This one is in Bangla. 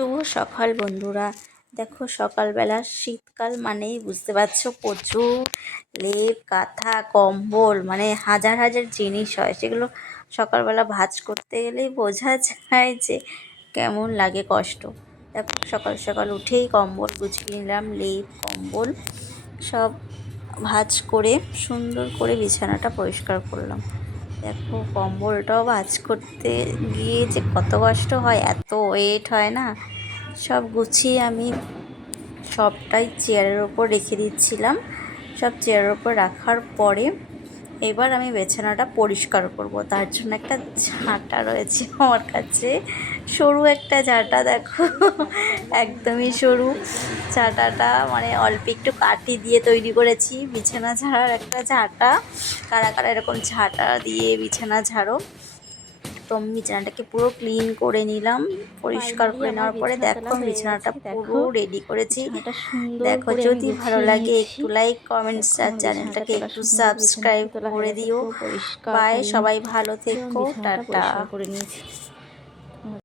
শুভ সকাল বন্ধুরা। দেখো সকালবেলা শীতকাল মানেই বুঝতে পারছো প্রচুর লেপ কাঁথা কম্বল মানে হাজার হাজার জিনিস হয়, সেগুলো সকালবেলা ভাঁজ করতে গেলেই বোঝা যায় যে কেমন লাগে কষ্ট। দেখো সকাল সকাল উঠেই কম্বল গুছিয়ে নিলাম, লেপ কম্বল সব ভাঁজ করে সুন্দর করে বিছানাটা পরিষ্কার করলাম। দেখো কম্বলটাও ভাঁজ করতে গিয়ে যে কত কষ্ট হয়, এত ওয়েট হয় না। সব গুছিয়ে আমি সবটাই চেয়ারের ওপর রেখে দিচ্ছিলাম। সব চেয়ারের ওপর রাখার পরে এবার আমি বিছানাটা পরিষ্কার করব, তার জন্য একটা ঝাঁটা রয়েছে আমার কাছে, সরু একটা ঝাঁটা। দেখো একদমই সরু ঝাঁটাটা, মানে অল্প একটু কাঠি দিয়ে তৈরি করেছি বিছানা ঝাড়ার একটা ঝাঁটা। কারা কারা এরকম ঝাঁটা দিয়ে বিছানা ঝাড়ো? তো আমি বিছানাটাকে পুরো ক্লিন করে নিলাম। পরিষ্কার করে নেওয়ার পরে দেখো আমি বিছানাটা পুরো রেডি করেছি। দেখো যদি ভালো লাগে একটু লাইক কমেন্টস আর চ্যানেলটাকে একটু সাবস্ক্রাইব করে দিও। বাই, সবাই ভালো থেকো, টাটা। করে নিয়েছি।